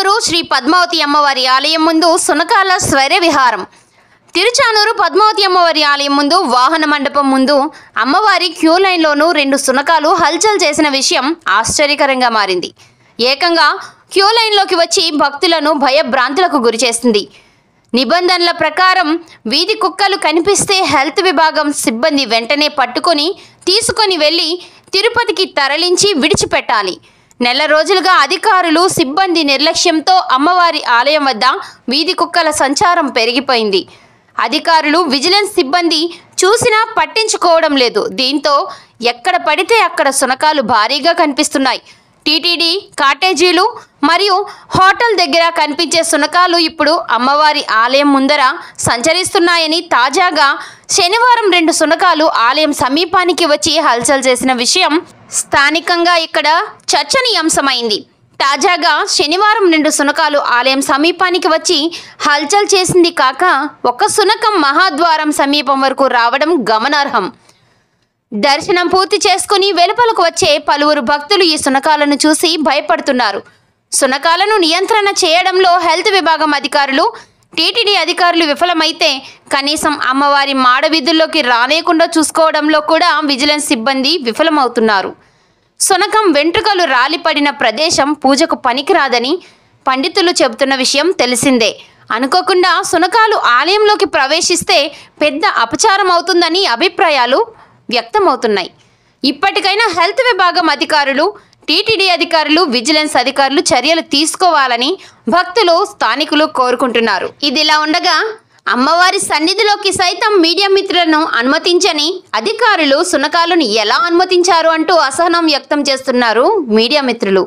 తిరుచానూరు శ్రీ పద్మావతి అమ్మవారి ఆలయం ముందు సునకాల స్వైర విహారం. తిరుచానూరు పద్మావతి అమ్మవారి ఆలయం ముందు వాహన మండపం ముందు అమ్మవారి క్యూ లైన్లోనూ 2 సునకాలు హల్చల్ చేసిన విషయం ఆశ్చర్యకరంగా మారింది. ఏకంగా క్యూ లైన్లోకి వచ్చి భక్తులను భయభ్రాంతులకు గురిచేసింది. నిబంధనల ప్రకారం వీధి కుక్కలు కనిపిస్తే హెల్త్ విభాగం సిబ్బంది వెంటనే పట్టుకొని తీసుకొని వెళ్ళి తిరుపతికి తరలించి విడిచిపెట్టాలి. నెల రోజులుగా అధికారులు సిబ్బంది నిర్లక్ష్యంతో అమ్మవారి ఆలయం వద్ద వీధి కుక్కల సంచారం పెరిగిపోయింది. అధికారులు విజిలెన్స్ సిబ్బంది చూసినా పట్టించుకోవడం లేదు. దీంతో ఎక్కడ పడితే అక్కడ సునకాలు భారీగా కనిపిస్తున్నాయి. టీటీడీ కాటేజీలు మరియు హోటల్ దగ్గర కనిపించే సునకాలు ఇప్పుడు అమ్మవారి ఆలయం ముందర సంచరిస్తున్నాయని, తాజాగా శనివారం 2 సునకాలు ఆలయం సమీపానికి వచ్చి హల్చల్ చేసిన విషయం స్థానికంగా ఇక్కడ చర్చనీయాంశమైంది. తాజాగా శనివారం 2 సునకాలు ఆలయం సమీపానికి వచ్చి హల్చల్ చేసింది కాక, ఒక సునకం మహాద్వారం సమీపం వరకు రావడం గమనార్హం. దర్శనం పూర్తి చేసుకుని వెలుపలకు వచ్చే పలువురు భక్తులు ఈ సునకాలను చూసి భయపడుతున్నారు. సునకాలను నియంత్రణ చేయడంలో హెల్త్ విభాగం అధికారులు, టీటీడీ అధికారులు విఫలమైతే కనీసం అమ్మవారి మాడ వీధుల్లోకి రాలేకుండా చూసుకోవడంలో కూడా విజిలెన్స్ సిబ్బంది విఫలమవుతున్నారు. సునకం వెంట్రుకలు రాలిపడిన ప్రదేశం పూజకు పనికిరాదని పండితులు చెబుతున్న విషయం తెలిసిందే. అనుకోకుండా సునకాలు ఆలయంలోకి ప్రవేశిస్తే పెద్ద అపచారం అవుతుందని అభిప్రాయాలు వ్యక్తమవుతున్నాయి. ఇప్పటికైనా హెల్త్ విభాగం అధికారులు, టీటీడీ అధికారులు, విజిలెన్స్ అధికారులు చర్యలు తీసుకోవాలని భక్తులు, స్థానికులు కోరుకుంటున్నారు. ఇదిలా ఉండగా అమ్మవారి సన్నిధిలోకి సైతం మీడియా మిత్రులను అనుమతించని అధికారులు సునకాలను ఎలా అనుమతించారు అంటూ అసహనం వ్యక్తం చేస్తున్నారు మీడియా మిత్రులు.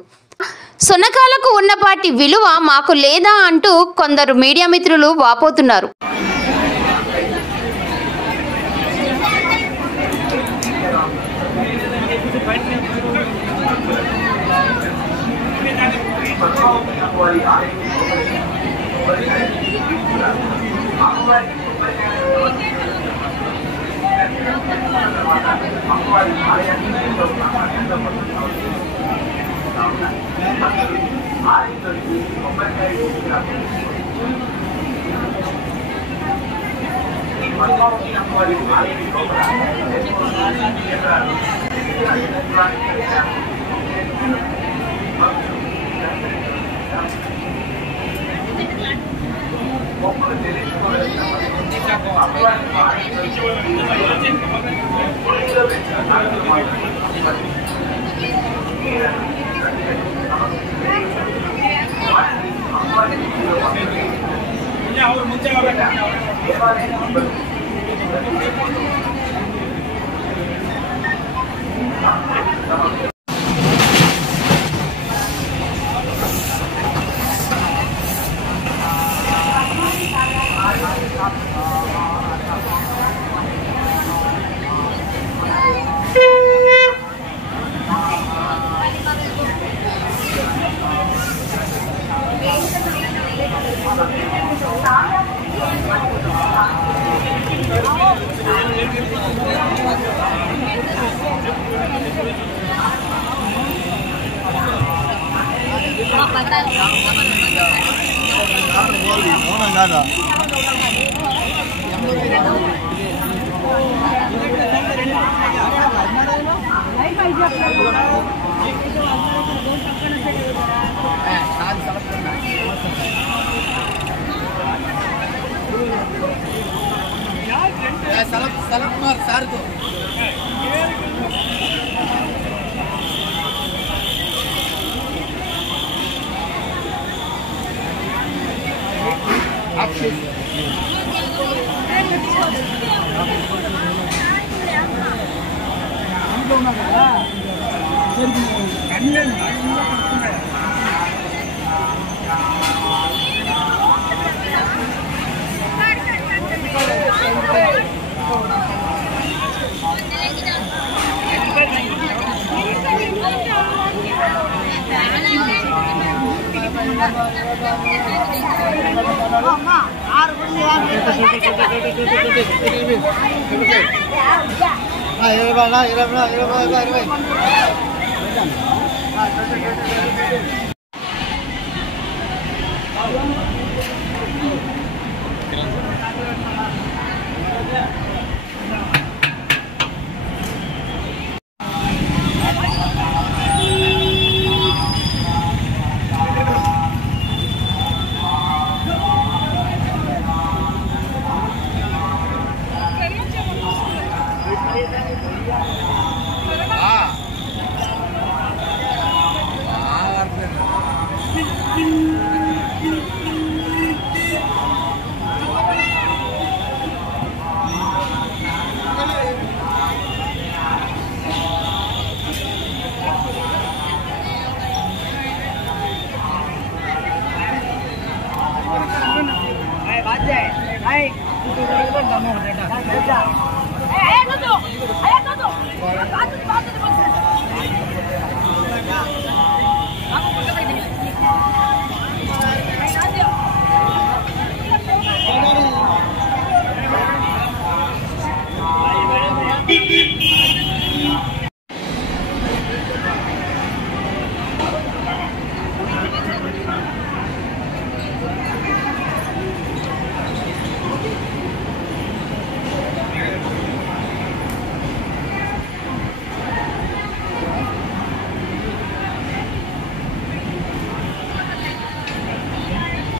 సునకాలకు ఉన్నపాటి విలువ మాకు లేదా అంటూ కొందరు మీడియా మిత్రులు వాపోతున్నారు.